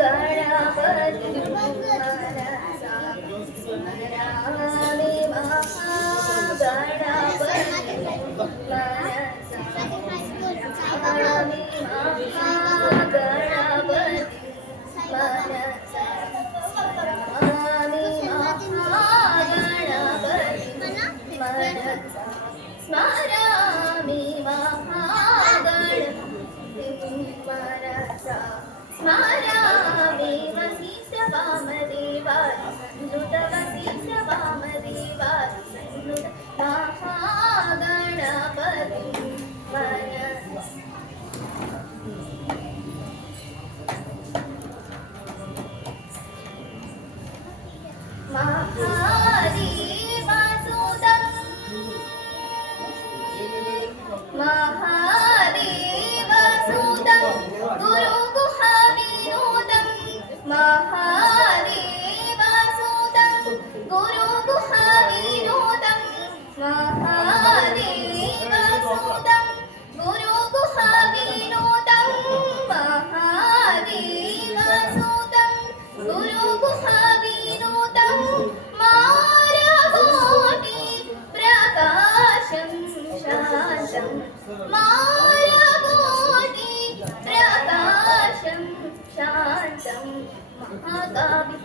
गणपतिं मनसा स्मरामि महागणपतिं मनसा स्मरामि महागणपतिं मनसा स्मरामि महागणपतिं मनसा स्मरामि महागणपतिं मनसा स्मरामि वसिष्ठवामदेवाय संनुत वसिष्ठवामदेवाय संनुत महागणपतिं मनसा महादेवसुतं महादेवसुतं गुरुगुहाविनोदं महादेवसुतं गुरुगुहाविनोदं महादेवसुतं गुरुगुहाविनोदं महादेवसुतं गुरुगुहाविनोदं मारकोटि प्रकाशं शान्तं मारकोटि प्रकाशं शान्तं महाकाव्य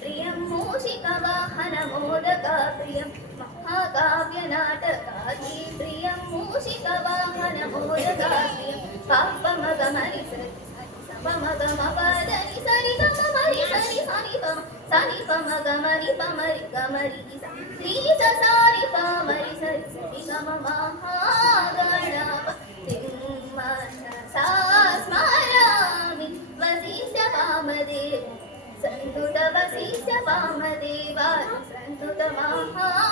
प्रियं मूषिकवाहनमोदकाप्रियं महाकाव्यनाटकादि प्रियं मूषिकवाहनमोदकाप्रियं पापमगमरि पमगमपदनि सरिगमरि सरि सनिपम सनिपमगमरि पमरि गमरि श्री सारि पमरि सरि सरिगम महागणपतिं मनसा स्मरामि वसिष्ठवामदेव संतुत वसिष्ठवामदेवाय संतुत महा